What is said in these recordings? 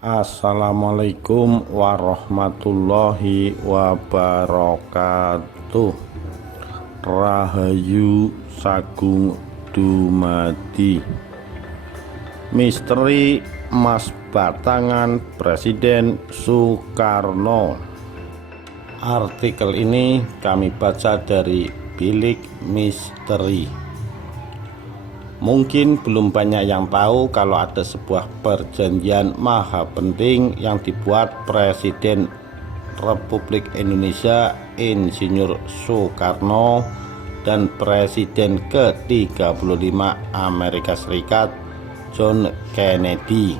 Assalamualaikum warahmatullahi wabarakatuh. Rahayu sagung dumadi. Misteri emas batangan Presiden Soekarno. Artikel ini kami baca dari Bilik Misteri. Mungkin belum banyak yang tahu kalau ada sebuah perjanjian maha penting yang dibuat Presiden Republik Indonesia Insinyur Soekarno dan Presiden ke-35 Amerika Serikat John Kennedy.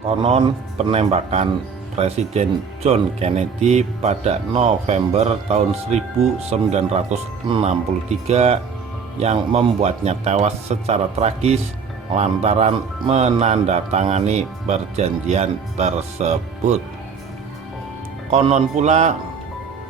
Konon penembakan Presiden John Kennedy pada November tahun 1963 yang membuatnya tewas secara tragis lantaran menandatangani perjanjian tersebut. Konon pula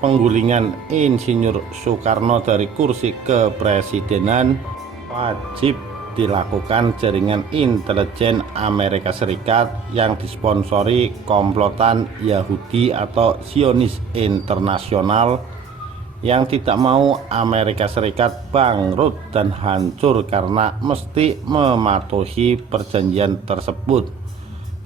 penggulingan Insinyur Soekarno dari kursi kepresidenan wajib dilakukan jaringan intelijen Amerika Serikat yang disponsori komplotan Yahudi atau Zionis internasional yang tidak mau Amerika Serikat bangkrut dan hancur karena mesti mematuhi perjanjian tersebut.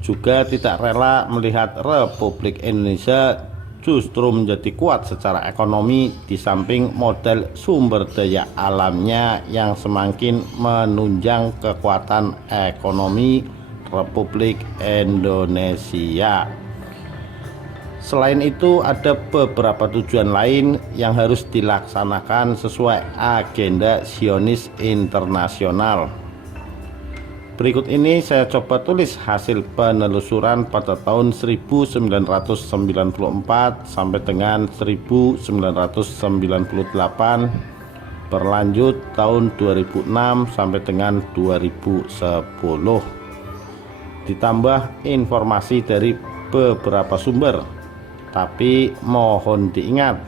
Juga tidak rela melihat Republik Indonesia justru menjadi kuat secara ekonomi di samping modal sumber daya alamnya yang semakin menunjang kekuatan ekonomi Republik Indonesia. Selain itu, ada beberapa tujuan lain yang harus dilaksanakan sesuai agenda Zionis internasional. Berikut ini saya coba tulis hasil penelusuran pada tahun 1994 sampai dengan 1998, berlanjut tahun 2006 sampai dengan 2010. Ditambah informasi dari beberapa sumber. Tapi mohon diingat,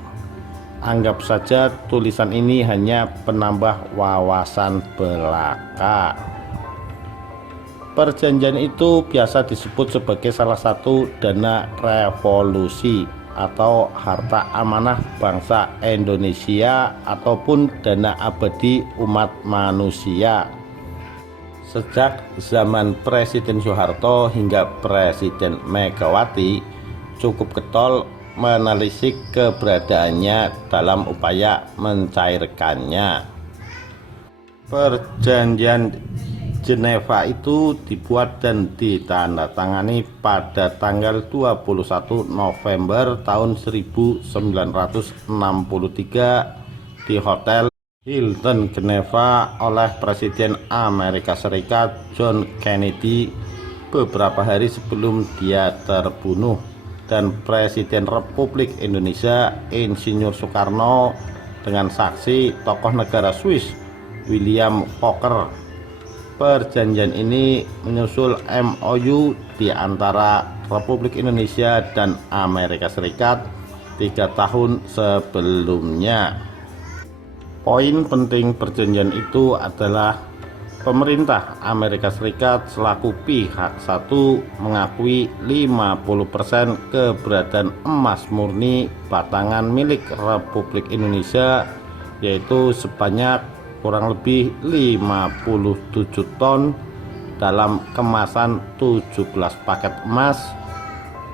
anggap saja tulisan ini hanya penambah wawasan belaka. Perjanjian itu biasa disebut sebagai salah satu dana revolusi atau harta amanah bangsa Indonesia ataupun dana abadi umat manusia. Sejak zaman Presiden Soeharto hingga Presiden Megawati cukup getol menelisik keberadaannya dalam upaya mencairkannya. Perjanjian Geneva itu dibuat dan ditandatangani pada tanggal 21 November tahun 1963 di Hotel Hilton Geneva oleh Presiden Amerika Serikat John Kennedy beberapa hari sebelum dia terbunuh, dan Presiden Republik Indonesia Insinyur Soekarno dengan saksi tokoh negara Swiss William Fokker. Perjanjian ini menyusul MOU di antara Republik Indonesia dan Amerika Serikat 3 tahun sebelumnya. Poin penting perjanjian itu adalah pemerintah Amerika Serikat selaku pihak satu mengakui 50% keberadaan emas murni batangan milik Republik Indonesia, yaitu sebanyak kurang lebih 57 ton dalam kemasan 17 paket emas,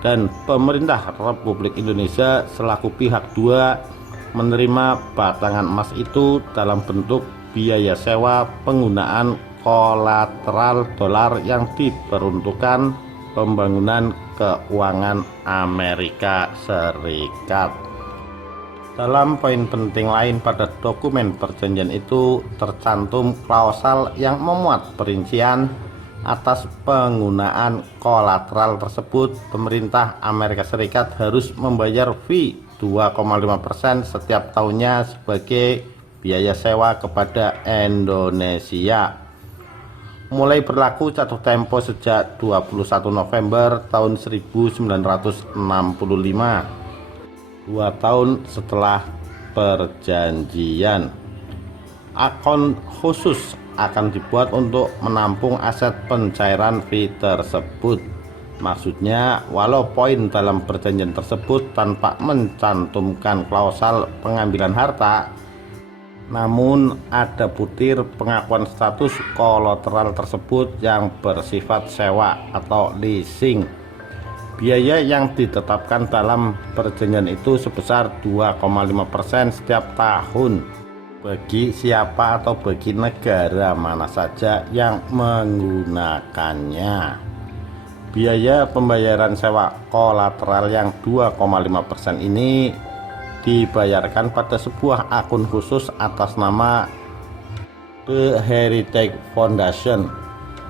dan pemerintah Republik Indonesia selaku pihak dua menerima batangan emas itu dalam bentuk biaya sewa penggunaan kolateral dolar yang diperuntukkan pembangunan keuangan Amerika Serikat. Dalam poin penting lain pada dokumen perjanjian itu tercantum klausal yang memuat perincian atas penggunaan kolateral tersebut. Pemerintah Amerika Serikat harus membayar fee 2,5% setiap tahunnya sebagai biaya sewa kepada Indonesia. Mulai berlaku jatuh tempo sejak 21 November tahun 1965, 2 tahun setelah perjanjian. Akun khusus akan dibuat untuk menampung aset pencairan fee tersebut. Maksudnya, walau poin dalam perjanjian tersebut tanpa mencantumkan klausal pengambilan harta, namun ada butir pengakuan status kolateral tersebut yang bersifat sewa atau leasing. Biaya yang ditetapkan dalam perjanjian itu sebesar 2,5% setiap tahun bagi siapa atau bagi negara mana saja yang menggunakannya. Biaya pembayaran sewa kolateral yang 2,5% ini dibayarkan pada sebuah akun khusus atas nama The Heritage Foundation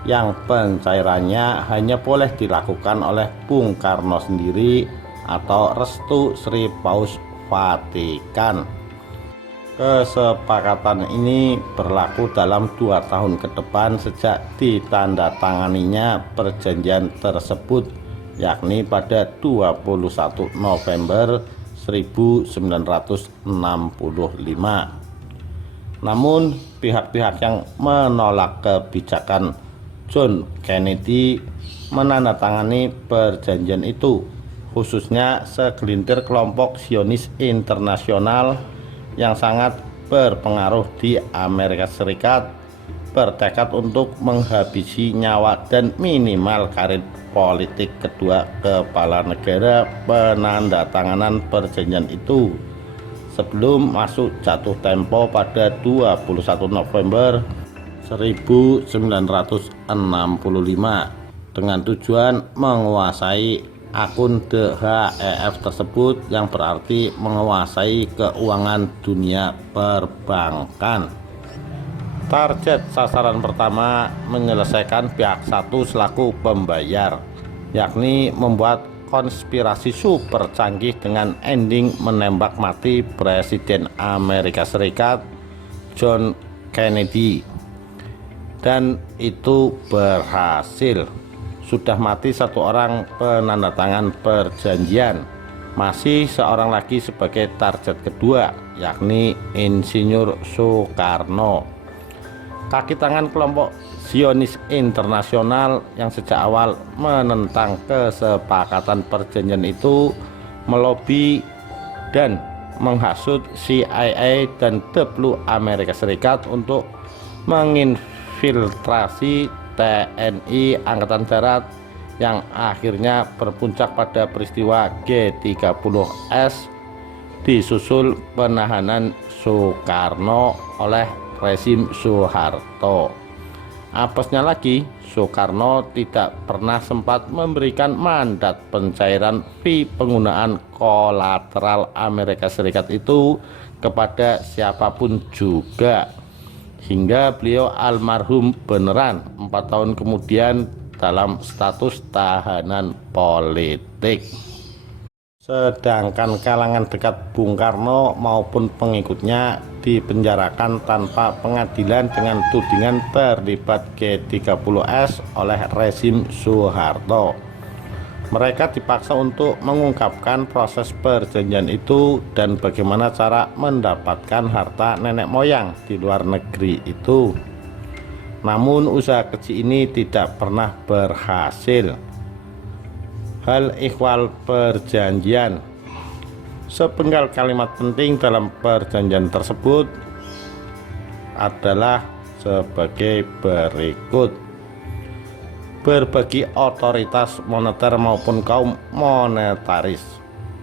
yang pencairannya hanya boleh dilakukan oleh Bung Karno sendiri atau restu Sri Paus Vatikan. Kesepakatan ini berlaku dalam 2 tahun ke depan sejak ditandatanganinya perjanjian tersebut, yakni pada 21 November 1965. Namun pihak-pihak yang menolak kebijakan John Kennedy menandatangani perjanjian itu, khususnya segelintir kelompok Zionis internasional yang sangat berpengaruh di Amerika Serikat, bertekad untuk menghabisi nyawa dan minimal karir politik kedua kepala negara penandatanganan perjanjian itu sebelum masuk jatuh tempo pada 21 November 1965 dengan tujuan menguasai akun The HEF tersebut, yang berarti menguasai keuangan dunia perbankan. Target sasaran pertama menyelesaikan pihak satu selaku pembayar, yakni membuat konspirasi super canggih dengan ending menembak mati Presiden Amerika Serikat John Kennedy, dan itu berhasil. Sudah mati 1 orang penandatangan perjanjian, masih seorang lagi sebagai target kedua, yakni Insinyur Soekarno. Kaki tangan kelompok Zionis internasional yang sejak awal menentang kesepakatan perjanjian itu melobi dan menghasut CIA dan Deplu Amerika Serikat untuk menginfiltrasi TNI Angkatan Darat, yang akhirnya berpuncak pada peristiwa G30S disusul penahanan Soekarno oleh rezim Soeharto. Apesnya lagi, Soekarno tidak pernah sempat memberikan mandat pencairan fee penggunaan kolateral Amerika Serikat itu kepada siapapun juga, hingga beliau almarhum beneran 4 tahun kemudian dalam status tahanan politik. Sedangkan kalangan dekat Bung Karno maupun pengikutnya dipenjarakan tanpa pengadilan dengan tudingan terlibat G30S oleh rezim Soeharto. Mereka dipaksa untuk mengungkapkan proses perjanjian itu dan bagaimana cara mendapatkan harta nenek moyang di luar negeri itu. Namun usaha kecil ini tidak pernah berhasil. Hal ikhwal perjanjian. Sepenggal kalimat penting dalam perjanjian tersebut adalah sebagai berikut. Berbagai otoritas moneter maupun kaum monetaris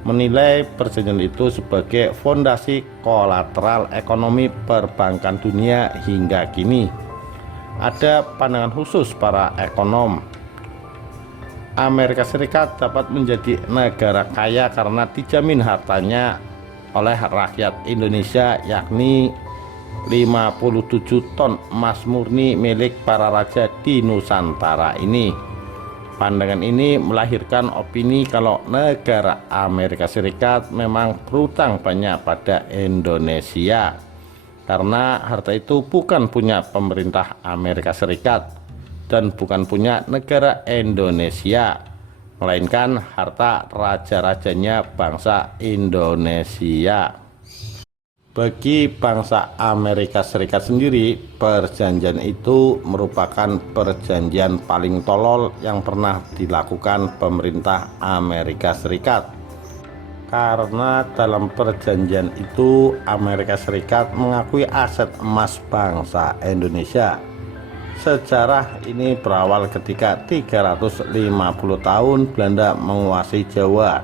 menilai perjanjian itu sebagai fondasi kolateral ekonomi perbankan dunia hingga kini. Ada pandangan khusus para ekonom. Amerika Serikat dapat menjadi negara kaya karena dijamin hartanya oleh rakyat Indonesia, yakni 57 ton emas murni milik para raja di Nusantara ini. Pandangan ini melahirkan opini kalau negara Amerika Serikat memang berutang banyak pada Indonesia, karena harta itu bukan punya pemerintah Amerika Serikat dan bukan punya negara Indonesia, melainkan harta raja-rajanya bangsa Indonesia. Bagi bangsa Amerika Serikat sendiri, perjanjian itu merupakan perjanjian paling tolol yang pernah dilakukan pemerintah Amerika Serikat. Karena dalam perjanjian itu Amerika Serikat mengakui aset emas bangsa Indonesia. Sejarah ini berawal ketika 350 tahun Belanda menguasai Jawa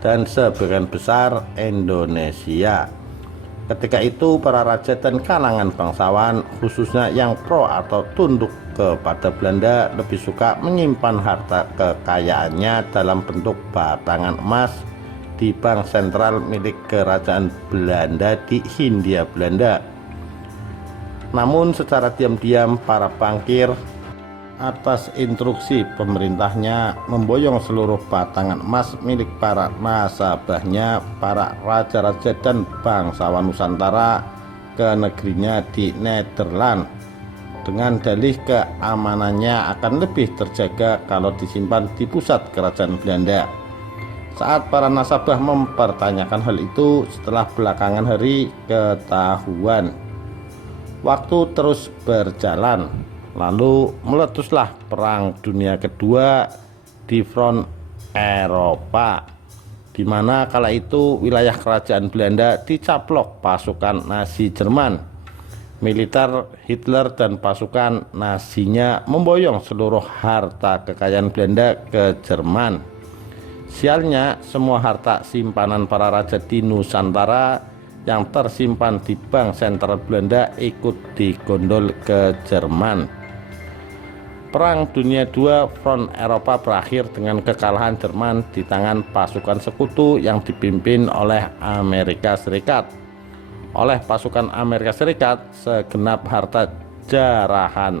dan sebagian besar Indonesia. Ketika itu para raja dan kalangan bangsawan, khususnya yang pro atau tunduk kepada Belanda, lebih suka menyimpan harta kekayaannya dalam bentuk batangan emas di bank sentral milik kerajaan Belanda di Hindia Belanda. Namun secara diam-diam para bankir atas instruksi pemerintahnya memboyong seluruh batangan emas milik para nasabahnya, para raja-raja dan bangsawan Nusantara ke negerinya di Nederland dengan dalih keamanannya akan lebih terjaga kalau disimpan di pusat kerajaan Belanda. Saat para nasabah mempertanyakan hal itu, setelah belakangan hari ketahuan. Waktu terus berjalan, lalu meletuslah Perang Dunia Kedua di front Eropa, di mana kala itu wilayah kerajaan Belanda dicaplok pasukan Nazi Jerman. Militer Hitler dan pasukan Nazinya memboyong seluruh harta kekayaan Belanda ke Jerman. Sialnya, semua harta simpanan para raja di Nusantara yang tersimpan di Bank Sentral Belanda ikut digondol ke Jerman. Perang Dunia II front Eropa berakhir dengan kekalahan Jerman di tangan pasukan sekutu yang dipimpin oleh Amerika Serikat. Oleh pasukan Amerika Serikat, segenap harta jarahan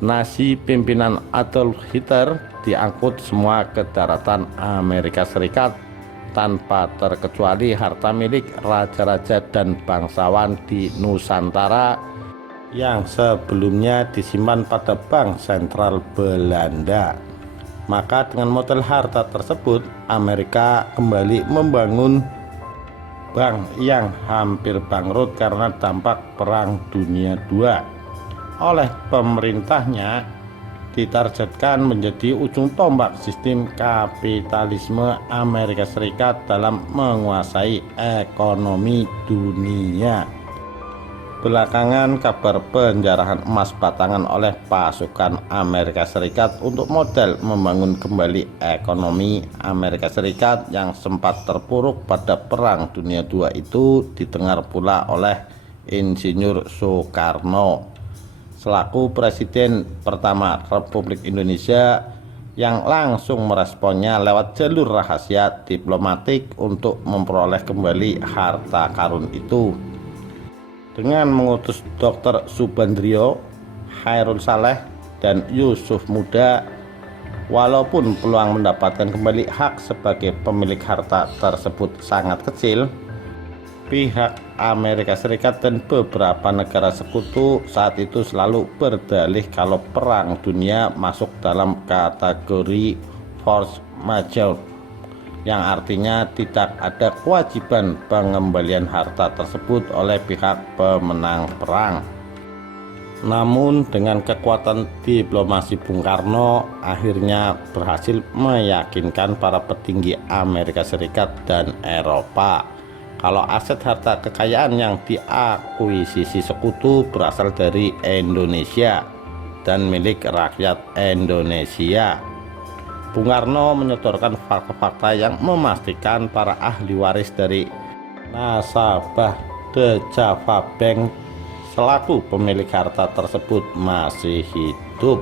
Nazi pimpinan Adolf Hitler diangkut semua ke daratan Amerika Serikat tanpa terkecuali harta milik raja-raja dan bangsawan di Nusantara yang sebelumnya disimpan pada Bank Sentral Belanda. Maka dengan model harta tersebut, Amerika kembali membangun bank yang hampir bangkrut karena dampak Perang Dunia II. Oleh pemerintahnya ditargetkan menjadi ujung tombak sistem kapitalisme Amerika Serikat dalam menguasai ekonomi dunia. Belakangan kabar penjarahan emas batangan oleh pasukan Amerika Serikat untuk modal membangun kembali ekonomi Amerika Serikat yang sempat terpuruk pada Perang Dunia II itu didengar pula oleh Insinyur Soekarno selaku Presiden pertama Republik Indonesia, yang langsung meresponnya lewat jalur rahasia diplomatik untuk memperoleh kembali harta karun itu. Dengan mengutus Dr. Subandrio, Khairul Saleh, dan Yusuf Muda, walaupun peluang mendapatkan kembali hak sebagai pemilik harta tersebut sangat kecil, pihak Amerika Serikat dan beberapa negara sekutu saat itu selalu berdalih kalau Perang Dunia masuk dalam kategori force majeure, yang artinya tidak ada kewajiban pengembalian harta tersebut oleh pihak pemenang perang. Namun dengan kekuatan diplomasi Bung Karno akhirnya berhasil meyakinkan para petinggi Amerika Serikat dan Eropa kalau aset harta kekayaan yang diakuisisi sekutu berasal dari Indonesia dan milik rakyat Indonesia. Bung Karno menyodorkan fakta-fakta yang memastikan para ahli waris dari nasabah The Java Bank selaku pemilik harta tersebut masih hidup.